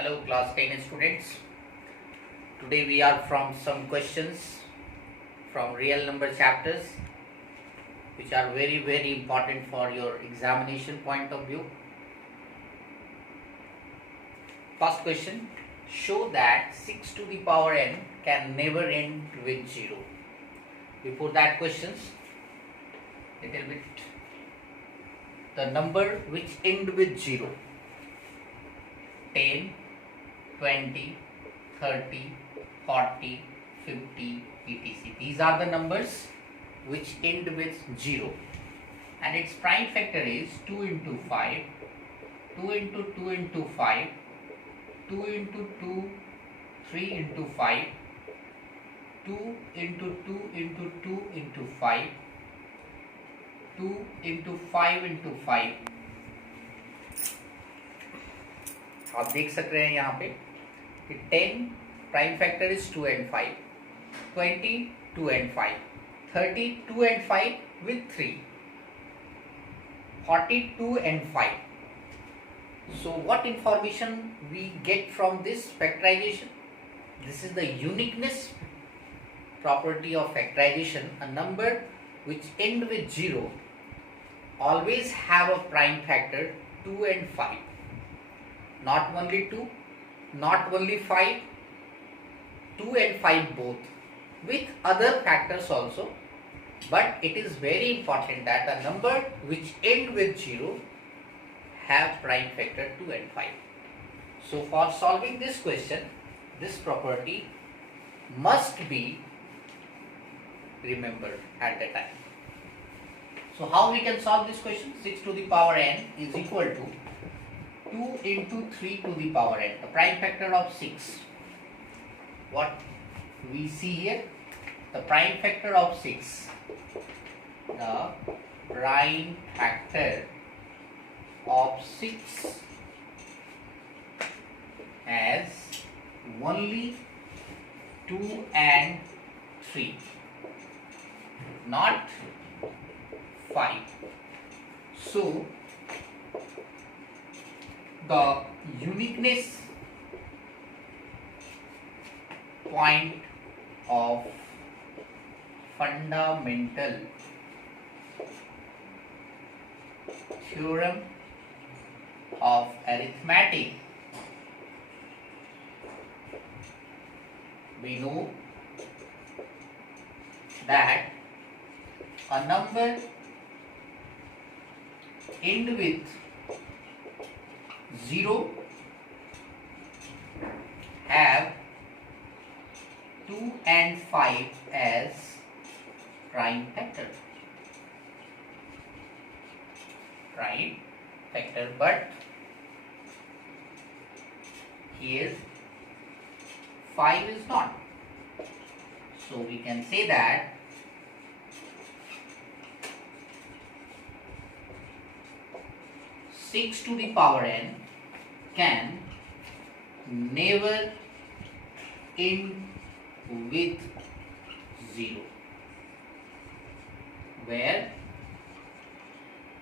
Hello class 10 students. Today we are from some questions from real number chapters which are very important for your examination point of view. First question, show that 6 to the power n can never end with 0. Before that questions, little bit the number which end with 0, 10, 20, 30, 40, 50, etc. These are the numbers which end with 0 and its prime factor is 2 into 5, 2 into 2 into 5, 2 into 2, 3 into 5, 2 into 2 into 2 into 5, 2 into 5 into 5. आप देख सकते हैं यहाँ पे कि 10 prime factor is 2 and 5, 20 2 and 5, 30 2 and 5 with 3, 40 2 and 5. So what information we get from this factorization? This is the uniqueness property of factorization. A number which end with 0 always have a prime factor 2 and 5. Not only 2, not only 5, 2 and 5 both, with other factors also, but it is very important that a number which end with 0 have prime factor 2 and 5. So for solving this question, this property must be remembered at the time. So how we can solve this question? 6 to the power n is equal to 2 into 3 to the power n, the prime factor of 6. What we see here, the prime factor of 6, the prime factor of 6 as only 2 and 3, not 5. So the uniqueness point of fundamental theorem of arithmetic, we know that a number end with 0 have 2 and 5 as prime factor. Prime factor, but here 5 is not. So we can say that six to the power n can never end with 0, where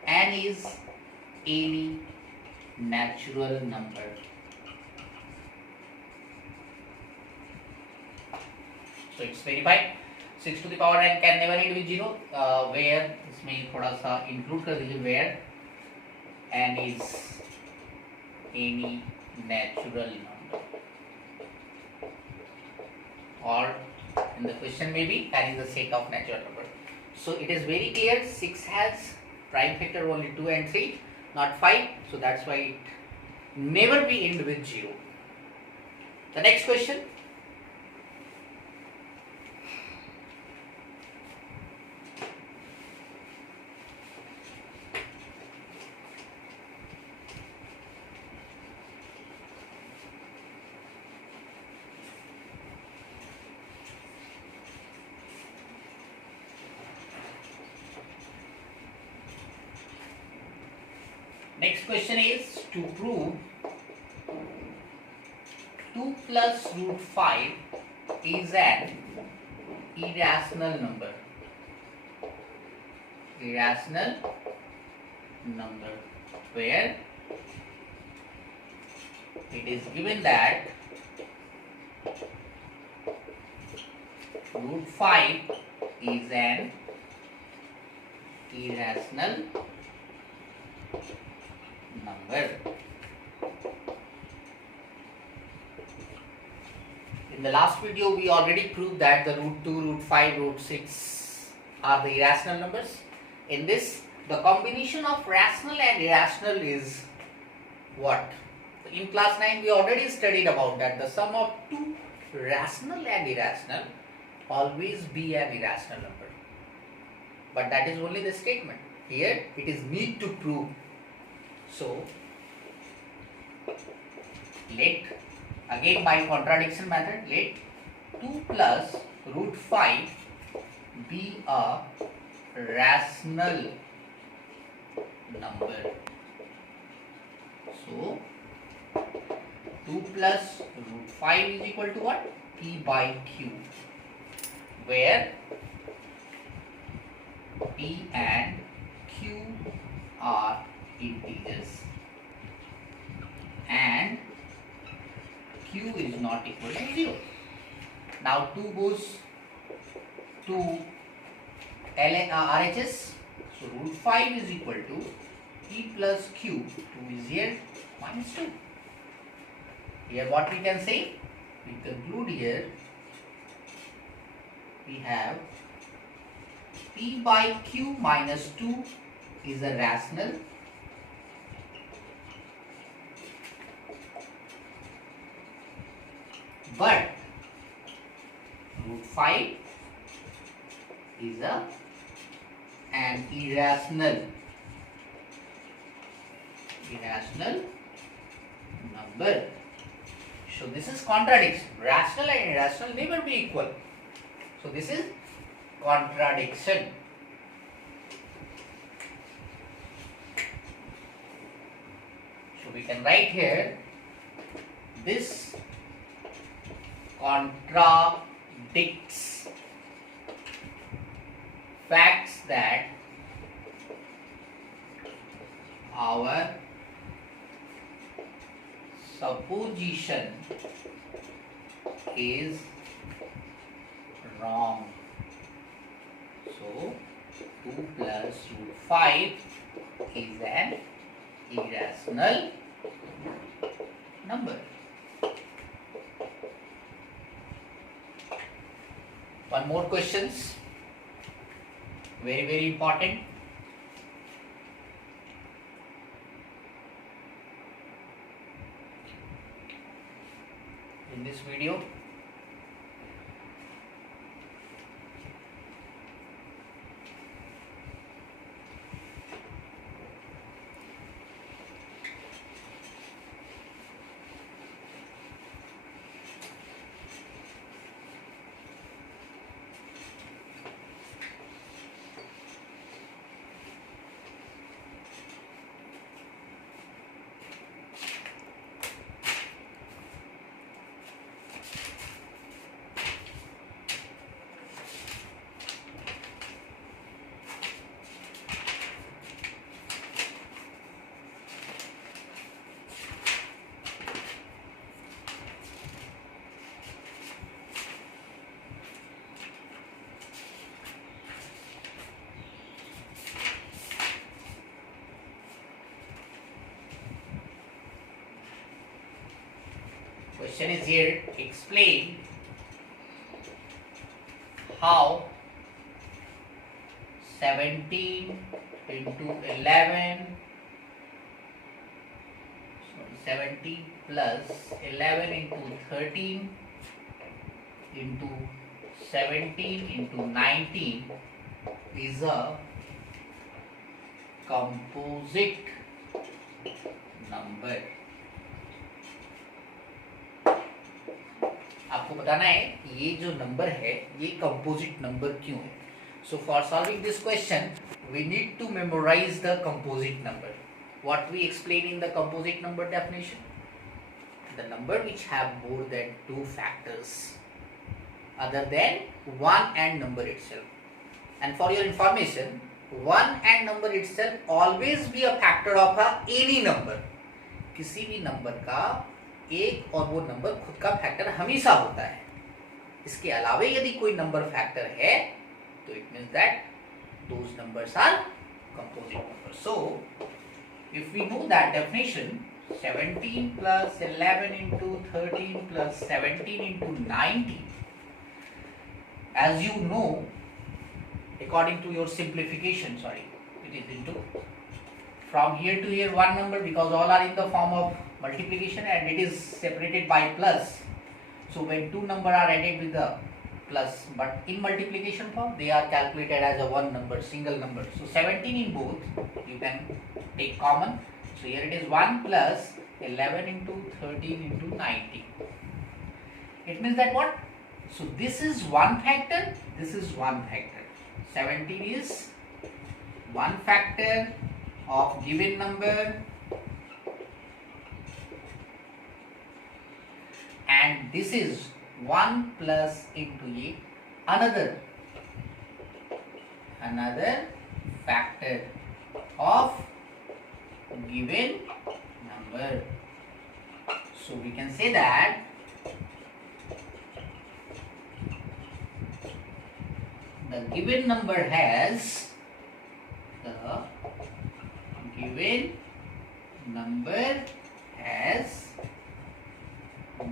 n is any natural number. So it's verified. 6 to the power n can never end with 0, where इसमें थोड़ा सा include कर दीजिए, where n is any natural number, or in the question maybe n is the set of natural number. So it is very clear 6 has prime factor only 2 and 3, not 5. So that's why it never be end with 0. The next question. Next question is to prove 2 plus root 5 is an irrational number. Irrational number where it is given that root 5 is an irrational number. In the last video, we already proved that the root 2, root 5, root 6 are the irrational numbers. In this, the combination of rational and irrational is what? In class 9, we already studied about that. The sum of two rational and irrational always be an irrational number. But that is only the statement. Here, it is need to prove. So, let, again by contradiction method, let 2 plus root 5 be a rational number. So, 2 plus root 5 is equal to what? P by Q, where P and Q are integers and Q is not equal to 0. Now 2 goes to RHS, so root 5 is equal to P plus Q, 2 is here, minus 2. Here what we can say? We conclude here, we have P by Q minus 2 is a rational but root 5 is an irrational number. So this is contradiction. Rational and irrational never be equal. So this is contradiction. So we can write here, this contradicts facts that our supposition is wrong. So 2 plus root 5 is an irrational number. One more questions, very important. In this video, question is here, explain how 17 into 11, 17 plus 11 into 13 into 17 into 19 is a composite number. आपको बताना है ये जो number है ये composite number क्यों है. So for solving this question we need to memorize the composite number. What we explain in the composite number definition? The number which have more than two factors other than one and number itself. And for your information, one and number itself always be a factor of any number. किसी भी number का एक और वो number खुद का factor हमेशा होता है। इसके अलावा यदि कोई नंबर फैक्टर है तो it means that those numbers are composite numbers. So if we know that definition 17 plus 11 into 13 plus 17 into 90, as you know, according to your simplification, it is into from here to here one number, because all are in the form of multiplication and it is separated by plus. So when two number are added with the plus but in multiplication form, they are calculated as a one number, single number. So 17 in both you can take common. So here it is 1 plus 11 into 13 into 90. It means that what? So this is one factor, this is one factor. 17 is one factor of given number, and this is 1 plus into 8, another factor of given number. So we can say that the given number has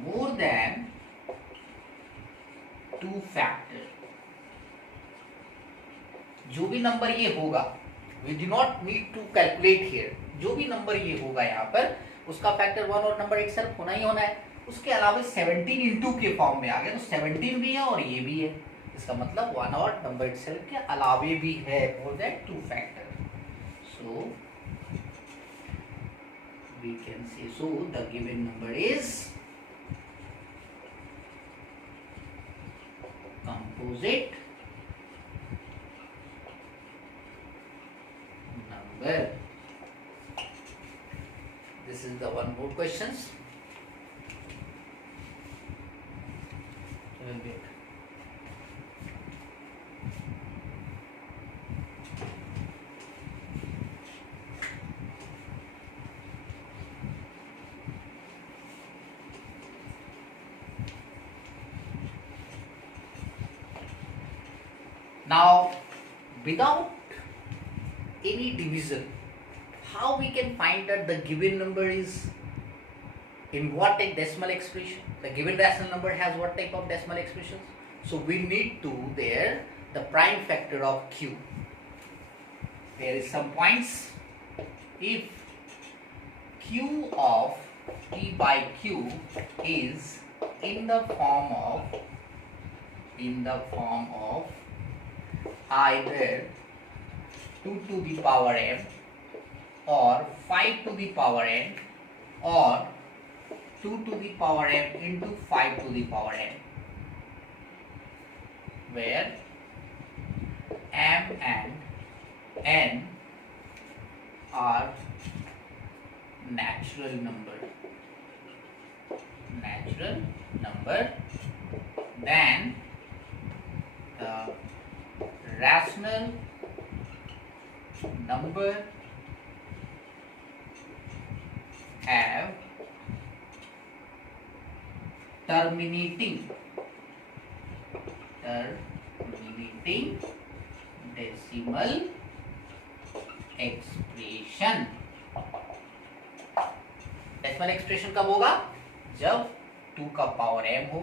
more than two factor. जो भी number ये होगा, we do not need to calculate here, जो भी number ये होगा यहाँ पर उसका फैक्टर 1 और नंबर itself होना ही होना है। उसके अलावा 17 इंटू के फॉर्म में आ गया तो 17 भी है और ये भी है, इसका मतलब 1 और नंबर itself के अलावे भी है more than two factor. So we can say, so the given number is composite number. This is the one more questions. Now, without any division, how we can find that the given number is in what a decimal expression? The given rational number has what type of decimal expressions? So we need to there the prime factor of q. There is some points. If q of p by q is in the form of either 2 to the power m or 5 to the power n or 2 to the power m into 5 to the power n, where m and n are natural number, then the rational number have terminating decimal expression. Decimal expression कब होगा? जब 2 का power m हो,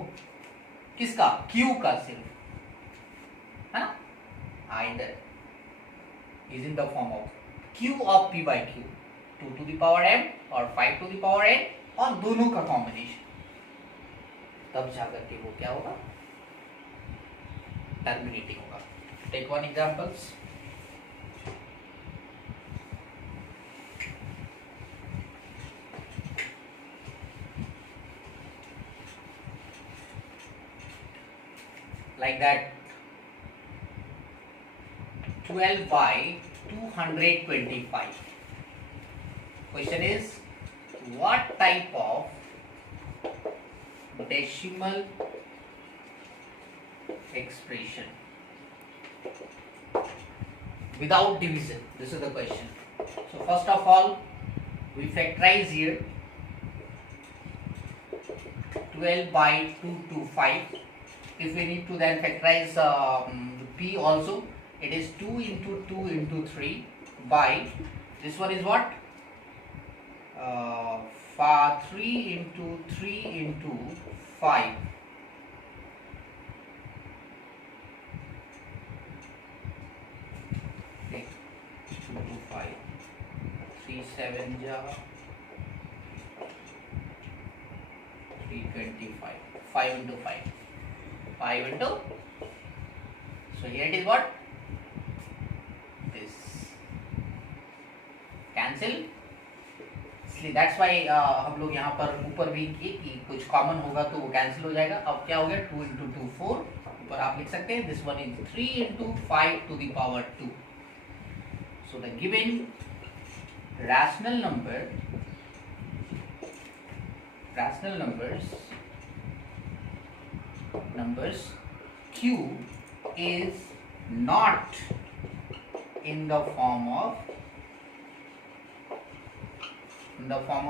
किसका? q का सिर्फ, है ना? Either is in the form of q of p by q, 2 to the power m और 5 to the power n, और दोनों का कॉम्बिनेशन, तब जाकर के वो क्या होगा? टर्मिनेटिंग होगा. Take one examples. Like that, 12 by 225. Question is, what type of decimal expression without division? This is the question. So first of all, we factorize here. 12 by 2 to 5. If we need to then factorize p also, it is 2 into 2 into 3 by, this one is what, 3 into 3 into 5. Okay, 2 to 5, 3 7 ja 325, 5 into 5, 5 into, so here it is what, this cancel, इसलिए that's why हम लोग यहाँ पर ऊपर भी किए कि कुछ कॉमन होगा तो वो कैंसिल हो जाएगा. अब क्या हो गया, 2 इंटू 2 4, ऊपर आप लिख सकते हैं this one is 3 into 5 to the power 2. So the given rational numbers q is not in the form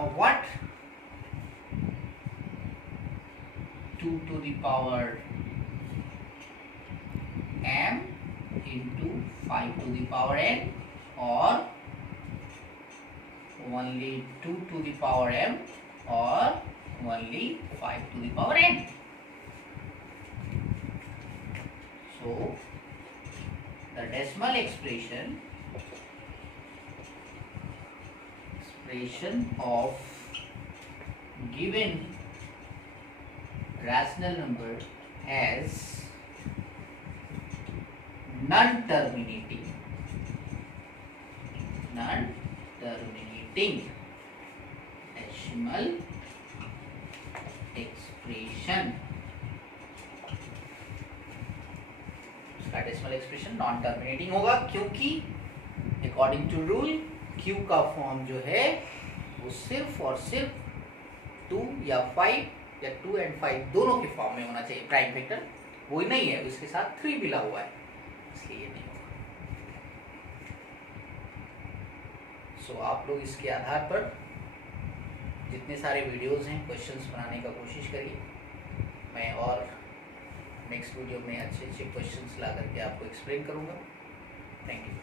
of what, 2 to the power m into 5 to the power n, or only 2 to the power m, or only 5 to the power n. So the decimal expression of given rational number as non-terminating decimal expression. उसका decimal expression non terminating होगा क्योंकि according to rule Q का form जो है वो सिर्फ और सिर्फ 2 या 5 या 2 and 5 दोनों के फॉर्म में होना चाहिए. प्राइम वेक्टर वही नहीं है, उसके साथ 3 मिला हुआ है, इसलिए ये नहीं होगा. सो आप लोग इसके आधार पर जितने सारे वीडियोस हैं क्वेश्चंस बनाने का कोशिश करिए. मैं और नेक्स्ट वीडियो में अच्छे अच्छे क्वेश्चंस ला करके आपको एक्सप्लेन करूँगा. Thank you.